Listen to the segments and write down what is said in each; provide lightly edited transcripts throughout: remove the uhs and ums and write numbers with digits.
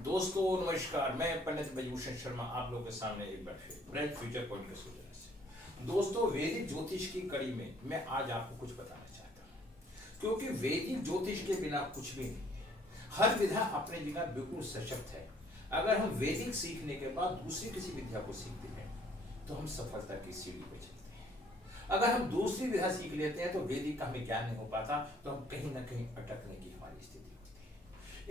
दोस्तों नमस्कार, मैं पंडित ब्रजभूषण शर्मा आप लोगों के सामने एक बार फिर ब्राइट फ्यूचर पॉइंट के सूचना से। दोस्तों, वैदिक ज्योतिष की कड़ी में मैं आज आपको कुछ बताना चाहता हूँ, क्योंकि वैदिक ज्योतिष के बिना कुछ भी नहीं है। हर विधा अपने जगह बिल्कुल सशक्त है। अगर हम वैदिक सीखने के बाद दूसरी किसी विद्या को सीखते हैं तो हम सफलता की सीढ़ी पर चलते हैं। अगर हम दूसरी विधा सीख लेते हैं तो वैदिक का हमें ज्ञान नहीं हो पाता, तो हम कहीं ना कहीं अटकने की हमारी स्थिति होती है।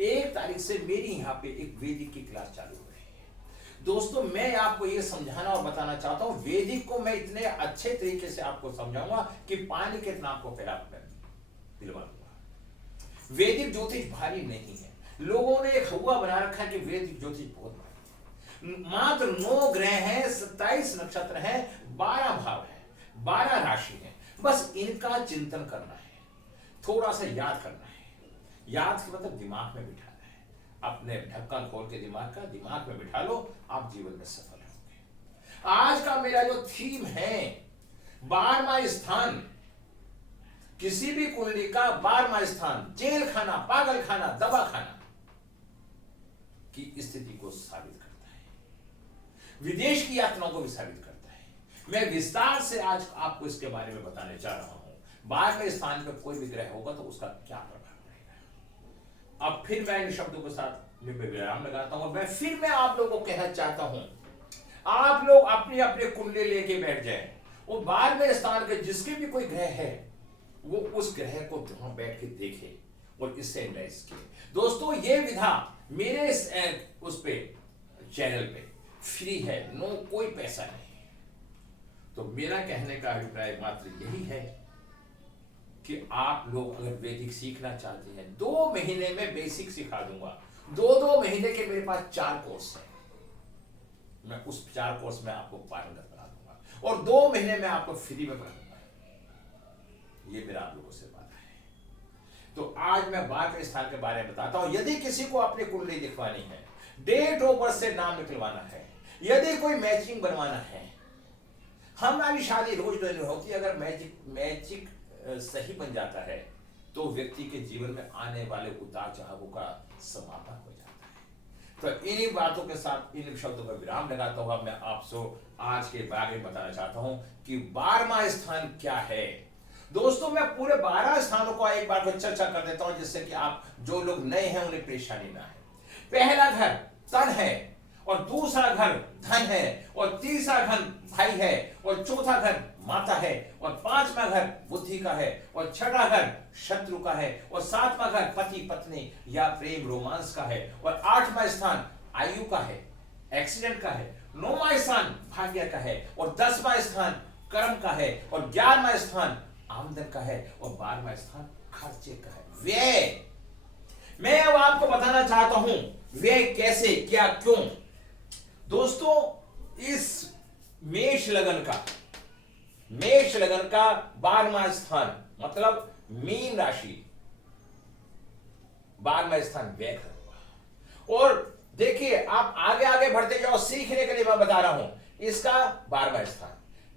1 तारीख से मेरी यहाँ पे एक वैदिक की क्लास चालू हो रही है। दोस्तों, मैं आपको ये समझाना और बताना चाहता हूँ, वैदिक को मैं इतने अच्छे तरीके से आपको समझाऊंगा कि पानी के नाम को पहला दिलवा दूंगा। वैदिक ज्योतिष भारी नहीं है। लोगों ने एक हुआ बना रखा है कि वैदिक ज्योतिष बहुत भारी है। मात्र 9 ग्रह हैं, 27 नक्षत्र हैं, 12 भाव है, 12 राशि है। बस इनका चिंतन करना है, थोड़ा सा याद करना है। याद का मतलब दिमाग में बिठाना है। अपने ढक्कन खोल के दिमाग में बिठा लो, आप जीवन में सफल होंगे। आज का मेरा जो थीम है 12वां स्थान, किसी भी कुंडली का 12वां स्थान जेल खाना, पागल खाना, दवा खाना की स्थिति को साबित करता है, विदेश की यात्राओं को भी साबित करता है। मैं विस्तार से आज आपको इसके बारे में बताने जा रहा हूं। 12वें स्थान पर कोई भी ग्रह होगा तो उसका क्या प्रभाव रहेगा। अब फिर मैं इन शब्दों के साथ विराम लगाता हूं। मैं आप लोगों को कहना चाहता हूं, आप लोग अपनी अपनी कुंडली लेके बैठ जाएं। वो 12वें स्थान के जिसके भी कोई ग्रह है वो उस ग्रह को वहां बैठ के देखे और इससे एनालाइज किए। दोस्तों, ये विधा मेरे उस पे चैनल पे फ्री है, नो कोई पैसा नहीं। तो मेरा कहने का अभिप्राय मात्र यही है कि आप लोग अगर वैदिक सीखना चाहते हैं, 2 महीने में बेसिक सिखा दूंगा। 2 महीने के मेरे पास 4 कोर्स है। मैं उस 4 कोर्स में आपको पारंगत बना दूंगा और 2 महीने में आपको फ्री में पढ़ा दूंगा। ये मेरा आप लोगों से वादा है। तो आज मैं 12वें स्थान के बारे में बताता हूं। यदि किसी को अपनी कुंडली दिखवानी है, डेट ऑफ बर्थ से नाम निकलवाना है, यदि कोई मैचिंग बनवाना है, हमारी शादी रोज नहीं होती। अगर मैजिक सही बन जाता है तो व्यक्ति के जीवन में आने वाले उतार चढ़ावों का समापन हो जाता है। तो इन्हीं बातों के साथ, इन शब्दों का विराम लगाता हुआ मैं आपसे आज के बारे में बताना चाहता हूं कि 12वां स्थान क्या है। दोस्तों, मैं पूरे 12 स्थानों को एक बार चर्चा कर देता हूं, जिससे कि आप जो लोग नए हैं उन्हें परेशानी ना है। पहला घर तन है और दूसरा घर धन है और तीसरा घर भाई है और चौथा घर माता है और 5वां घर बुद्धि का है और 6वां घर शत्रु का है और 7वां घर पति पत्नी या प्रेम रोमांस का है और 8वां स्थान आयु का है, एक्सीडेंट का है, 9वां स्थान भाग्य का है और 10वां स्थान कर्म का है और 11वां स्थान आमदन का है और 12वां स्थान खर्चे का है, व्यय। मैं अब आपको बताना चाहता हूं व्यय कैसे, क्या, क्यों। दोस्तों, इस मेष लगन का 12वां स्थान मतलब मीन राशि, 12वां स्थान व्यय का होगा। और देखिए, आप आगे आगे बढ़ते जाओ, सीखने के लिए मैं बता रहा हूं। इसका 12वां स्थान,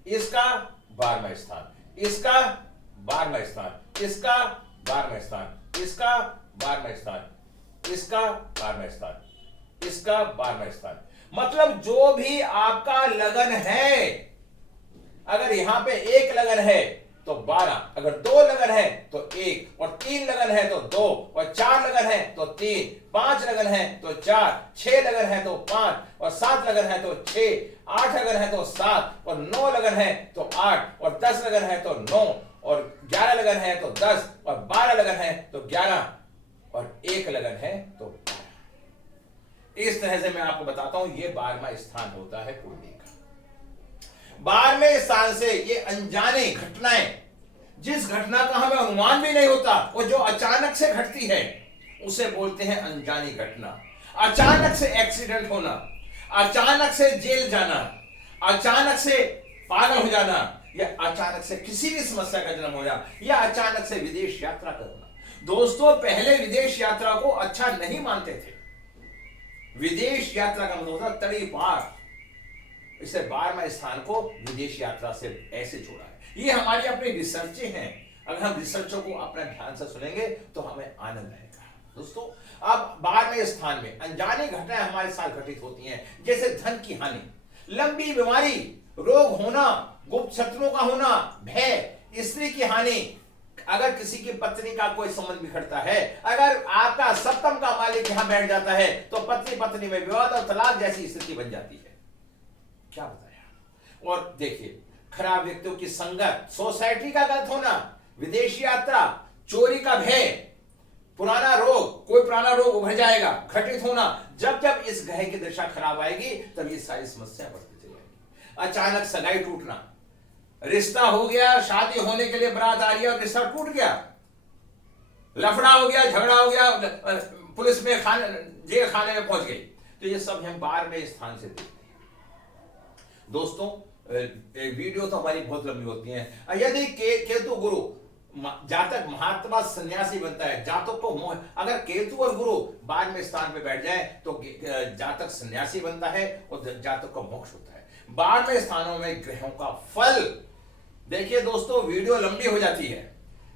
इसका 12वां स्थान, इसका 12वां स्थान, इसका 12वां स्थान, इसका 12वां स्थान, इसका 12वां स्थान, इसका 12वां स्थान। मतलब जो भी आपका लगन है, अगर यहां पे 1 लगन है तो 12, अगर 2 लगन है तो 1 और 3 लगन है तो 2 और 4 लगन है तो 3, 5 लगन है तो 4, 6 लगन है तो 5 और 7 लगन है तो 6, 8 लगन है तो 7 और 9 लगन है तो 8 और 10 लगन है तो 9 और 11 लगन है तो 10 और 12 लगन है तो 11 और 1 लगन है तो 12। इस तरह से मैं आपको बताता हूं, ये 12वां स्थान होता है कुंडली का। 12वें स्थान से ये अनजाने घटनाएं, जिस घटना का हमें अनुमान भी नहीं होता और जो अचानक से घटती है उसे बोलते हैं अनजानी घटना। अचानक से एक्सीडेंट होना, अचानक से जेल जाना, अचानक से पागल हो जाना या अचानक से किसी भी समस्या का जन्म हो जाना या अचानक से विदेश यात्रा करना। दोस्तों, पहले विदेश यात्रा को अच्छा नहीं मानते थे। विदेश यात्रा का मतलब होता तड़ी पार। इसे 12वां स्थान को विदेश यात्रा से ऐसे जोड़ा है। ये हमारी अपनी रिसर्चें हैं। अगर हम रिसर्चों को अपना ध्यान से सुनेंगे तो हमें आनंद आएगा। दोस्तों, अब 12वें स्थान में अनजानी घटनाएं हमारे साथ घटित होती हैं, जैसे धन की हानि, लंबी बीमारी, रोग होना, गुप्त शत्रुओं का होना, भय, स्त्री की हानि, अगर किसी की पत्नी का कोई संबंध बिखरता है, अगर आपका सप्तम का मालिक यहां बैठ जाता है तो पत्नी पत्नी में विवाद और तलाक जैसी स्थिति बन जाती है। क्या बताया। और देखिए, खराब व्यक्तियों की संगत, सोसाइटी का गलत होना, विदेशी यात्रा, चोरी का भय, पुराना रोग, कोई पुराना रोग उभर जाएगा, घटित होना, जब जब इस ग्रह की दशा खराब आएगी तब ये सारी समस्या बढ़ती चली जाएगी। अचानक सगाई टूटना, रिश्ता हो गया, शादी होने के लिए बारात आ रही है और रिश्ता टूट गया, लफड़ा हो गया, झगड़ा हो गया, पुलिस में जेल खाने में पहुंच गई, तो ये सब हम 12वें स्थान से देखते हैं। दोस्तों, वीडियो तो हमारी बहुत लंबी होती है। यदि केतु गुरु जातक महात्मा सन्यासी बनता है, जातक को मोह, अगर केतु और गुरु 12वें स्थान पे बैठ जाए तो जातक सन्यासी बनता है और जातक को मोक्ष होता है। 12वें स्थानों में ग्रहों का फल देखिए दोस्तों, वीडियो लंबी हो जाती है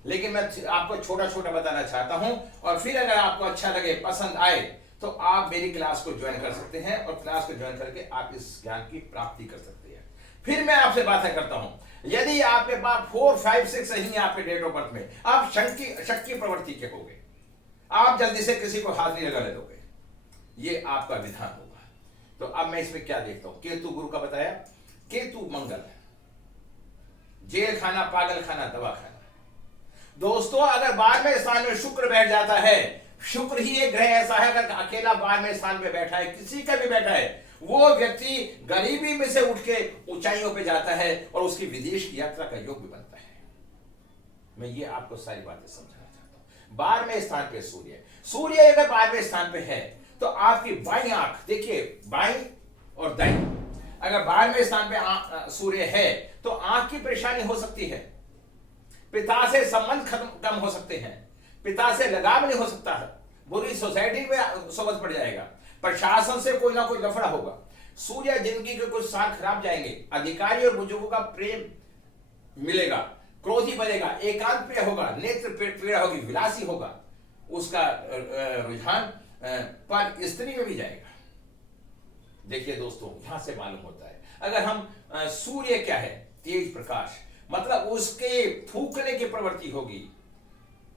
लेकिन मैं आपको छोटा छोटा बताना चाहता हूं, और फिर अगर आपको अच्छा लगे, पसंद आए, तो आप मेरी क्लास को ज्वाइन कर सकते हैं और क्लास को ज्वाइन करके आप इस ज्ञान की प्राप्ति कर सकते हैं। फिर मैं आपसे बातें करता हूं, यदि आपके पास 4, 5, 6 नहीं है आपके डेट ऑफ बर्थ में, आप शक की प्रवृत्ति के होंगे, आप जल्दी से किसी को हाथ नहीं लगाने दोगे, ये आपका विधान होगा। तो अब मैं इसमें क्या देखता हूं, केतु गुरु का बताया, केतु मंगल, जेल खाना, पागल खाना, दवा खाना। दोस्तों, अगर 12वें स्थान में शुक्र बैठ जाता है, शुक्र ही एक ग्रह ऐसा है, अगर अकेला 12वें स्थान पे बैठा है, किसी का भी बैठा है, वो व्यक्ति गरीबी में से उठ के ऊंचाइयों पे जाता है और उसकी विदेश की यात्रा का योग भी बनता है। मैं ये आपको सारी बातें समझाना चाहता हूं। 12वें स्थान पे सूर्य अगर 12वें स्थान पे है तो आपकी बाईं आंख, देखिए बाईं और दाईं, अगर 12वें स्थान पे सूर्य है तो आंख की परेशानी हो सकती है, पिता से संबंध कम हो सकते हैं, पिता से लगाव नहीं हो सकता है, बुरी सोसाइटी में सोबत पड़ जाएगा, प्रशासन से कोई ना कोई लफड़ा होगा, सूर्य जिंदगी के कुछ साल खराब जाएंगे, अधिकारी और बुजुर्गों का प्रेम मिलेगा, क्रोधी बढ़ेगा, एकांत प्रिय होगा, नेत्र पीड़ा होगी, विलासी होगा, उसका रुझान पर स्त्री में भी जाएगा। देखिए दोस्तों, यहां से मालूम होता है, अगर हम सूर्य क्या है, तेज प्रकाश, मतलब उसके फूकने की प्रवृत्ति होगी,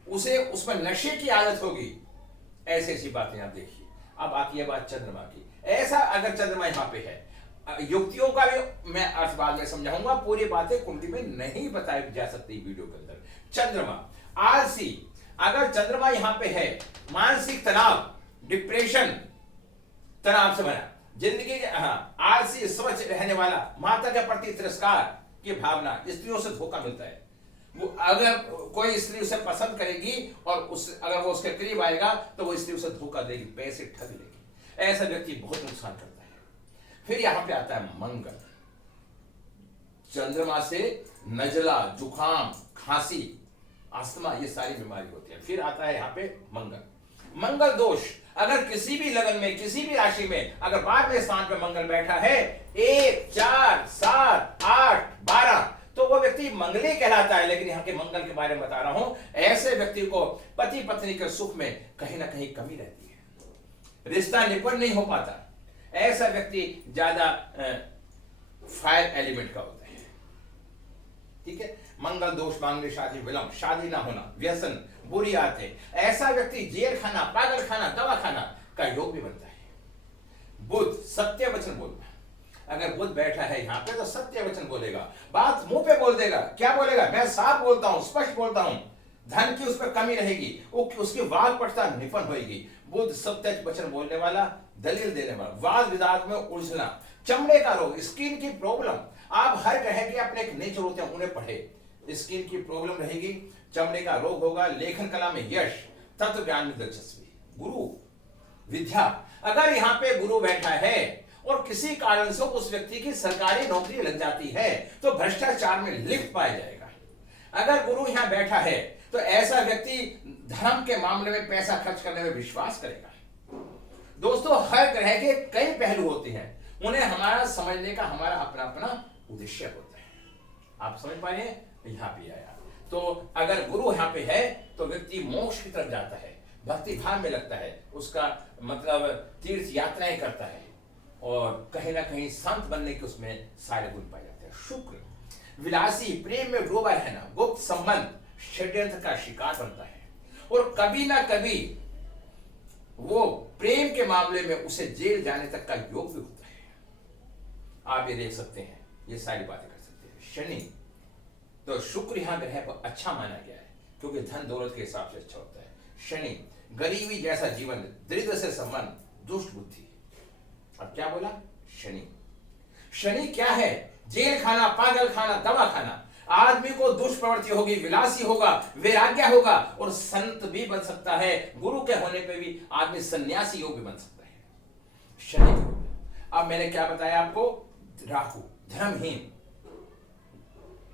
उसे उसमें नशे की आदत होगी, ऐसी ऐसी बातें आप देखिए। अब आती है बात चंद्रमा की, ऐसा अगर चंद्रमा यहां पे है, युक्तियों का भी मैं अर्थ बाद में समझाऊंगा, पूरी बातें कुंडली में नहीं बताई जा सकती वीडियो के अंदर। चंद्रमा आलसी, अगर चंद्रमा यहां पे है, मानसिक तनाव, डिप्रेशन, तनाव से बना जिंदगी, आलसी, स्वच्छ रहने वाला, माता के प्रति तिरस्कार की भावना, स्त्रियों से धोखा मिलता है, वो अगर कोई स्त्री उसे पसंद करेगी और अगर वो उसके करीब आएगा तो वो स्त्री उसे धोखा देगी, पैसे ठग लेगी, ऐसा व्यक्ति बहुत नुकसान करता है। फिर यहां पे आता है मंगल, चंद्रमा से नजला, जुकाम, खांसी, अस्थमा, ये सारी बीमारी होती है। फिर आता है यहां पे मंगल दोष, अगर किसी भी लगन में, किसी भी राशि में अगर 12वें स्थान पे मंगल बैठा है, 1, 4, 7, 8, 12, तो वो व्यक्ति मंगली कहलाता है। लेकिन यहां के मंगल के बारे में बता रहा हूं, ऐसे व्यक्ति को पति पत्नी के सुख में कहीं ना कहीं कमी रहती है, रिश्ता निपट नहीं हो पाता, ऐसा व्यक्ति ज्यादा फायर एलिमेंट का होता है। ठीक है, मंगल दोष, मांगलिक शादी विलंब, शादी ना होना, व्यसन, बुरी आदतें, ऐसा व्यक्ति जेल खाना, पागल खाना, दवा खाना का योग भी बनता है। बुध सत्य वचन बोलना, अगर बुध बैठा है यहां पे तो सत्य वचन बोलेगा, बात मुंह पे बोल देगा, क्या बोलेगा, मैं साफ बोलता हूं, स्पष्ट बोलता हूं, धन की उस पर कमी रहेगी, उसकी वाद पटता निपन होगी। बुध सत्य वचन बोलने वाला, दलील देने वाला, वाद विवाद में उलझना, चमड़े का रोग, स्किन की प्रॉब्लम, आप हर ग्रह के अपने एक नेचर होते हैं, उन्हें पढ़े, स्किन की प्रॉब्लम रहेगी, चमड़े का रोग होगा, लेखन कला में यश, तत्व ज्ञान में दिलचस्पी, गुरु विद्या, अगर यहां पे गुरु बैठा है और किसी कारण से उस व्यक्ति की सरकारी नौकरी लग जाती है तो भ्रष्टाचार में लिप्त पाया जाएगा। अगर गुरु यहां बैठा है तो ऐसा व्यक्ति धर्म के मामले में पैसा खर्च करने में विश्वास करेगा। दोस्तों, हर ग्रह के कई पहलू होते हैं, उन्हें हमारा समझने का हमारा अपना अपना उद्देश्य होता है। आप समझ पा रहे हैं, यहां पे आया तो अगर गुरु यहां पे है तो व्यक्ति मोक्ष की तरफ जाता है, भक्ति भाव में लगता है, उसका मतलब तीर्थ यात्राएं करता है और कहीं ना कहीं संत बनने के उसमें सारे गुण पाए जाते हैं। शुक्र विलासी, प्रेम में डूबा रहना, गुप्त संबंध, षड्यंत्र का शिकार बनता है और कभी ना कभी वो प्रेम के मामले में उसे जेल जाने तक का योग भी होता है। आप ये देख सकते हैं, ये सारी बातें कर सकते हैं। शनि तो शुक्र यहां ग्रह पर अच्छा माना गया है क्योंकि धन दौलत के हिसाब से अच्छा होता है। शनि गरीबी जैसा जीवन, दरिद्र से संबंध, दुष्ट बुद्धि। अब क्या बोला? शनि। शनि क्या है? जेल खाना, पागल खाना, दवा खाना। आदमी को दुष्प्रवृत्ति होगी, विलासी होगा, वैराग्य होगा और संत भी बन सकता है। गुरु के होने पे भी आदमी सन्यासी योग भी बन सकता है। शनि हो गया। अब मैंने क्या बताया आपको? राहु धर्महीन,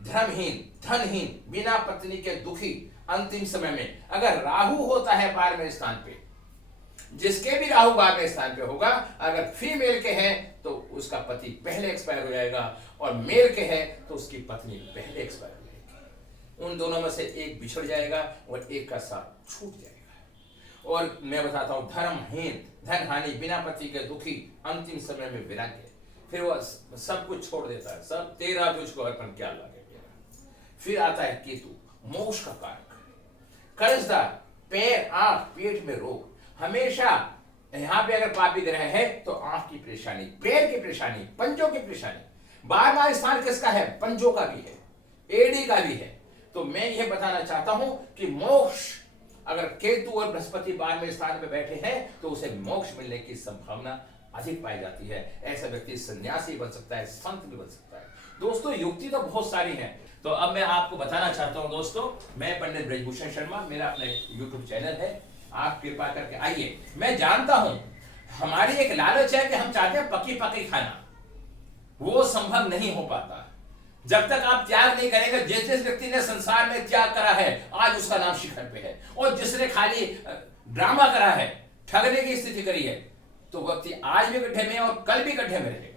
धनहीन, बिना पत्नी के दुखी। अंतिम समय में अगर राहु होता है 12वें स्थान पे, जिसके भी राहु 12वें स्थान पे होगा, अगर फीमेल के हैं तो उसका पति पहले एक्सपायर हो जाएगा और मेल के है तो उसकी पत्नी पहले एक्सपायर हो जाएगी। उन दोनों में से एक बिछड़ जाएगा और एक का साथ छूट जाएगा। और मैं बताता हूं, धर्महीन, धन हानि, बिना पति के दुखी, अंतिम समय में वैराग्य, फिर वह सब कुछ छोड़ देता है, सब तेरा तुझको अर्पण क्या लागे। फिर आता है केतु, मोक्ष का कारक, कर्जदार, पैर, आंख, पेट में रोग। हमेशा यहां पे अगर पापी ग्रह है तो आंख की परेशानी, पैर की परेशानी, पंजों की परेशानी। 12वां स्थान किसका है? पंजों का भी है, एड़ी का भी है। तो मैं यह बताना चाहता हूं कि मोक्ष, अगर केतु और बृहस्पति 12वें स्थान पे बैठे हैं तो उसे मोक्ष मिलने की संभावना अधिक पाई जाती है। ऐसा व्यक्ति सन्यासी बन सकता है, संत भी बन सकता है। दोस्तों युक्ति तो बहुत सारी है। तो अब मैं आपको बताना चाहता हूं दोस्तों, मैं पंडित ब्रजभूषण शर्मा, मेरा अपना YouTube चैनल है, आप कृपा करके आइए। मैं जानता हूं हमारी एक लालच है कि हम चाहते हैं पकी पकी खाना, वो संभव नहीं हो पाता जब तक आप त्याग नहीं करेंगे। जिस जिस व्यक्ति ने संसार में त्याग करा है आज उसका नाम शिखर पे है, और जिसने खाली ड्रामा करा है, ठगने की स्थिति करी है, तो व्यक्ति आज भी गड्ढे में और कल भी गड्ढे में रहेगा।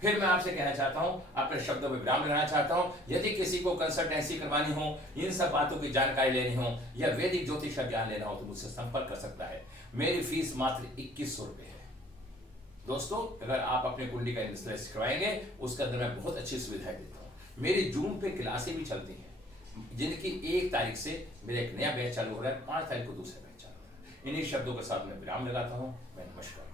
फिर मैं आपसे कहना चाहता हूं, अपने शब्दों में विराम लगाना चाहता हूं। यदि किसी को कंसल्टेंसी करवानी हो, इन सब बातों की जानकारी लेनी हो या वैदिक ज्योतिष का ज्ञान लेना हो तो मुझसे संपर्क कर सकता है। मेरी फीस मात्र 2100 रुपए है। दोस्तों अगर आप अपने कुंडली का इंस्टॉलेशन करवाएंगे, उसके अंदर मैं बहुत अच्छी सुविधाएं देता हूँ। मेरी जून पे क्लासें भी चलती हैं, जिनकी 1 तारीख से मेरा एक नया बैच चालू हो रहा है, 5 तारीख को दूसरा बैच चालू हो रहा है। इन्हीं शब्दों के साथ मैं विराम लगाता हूँ। मैं नमस्कार।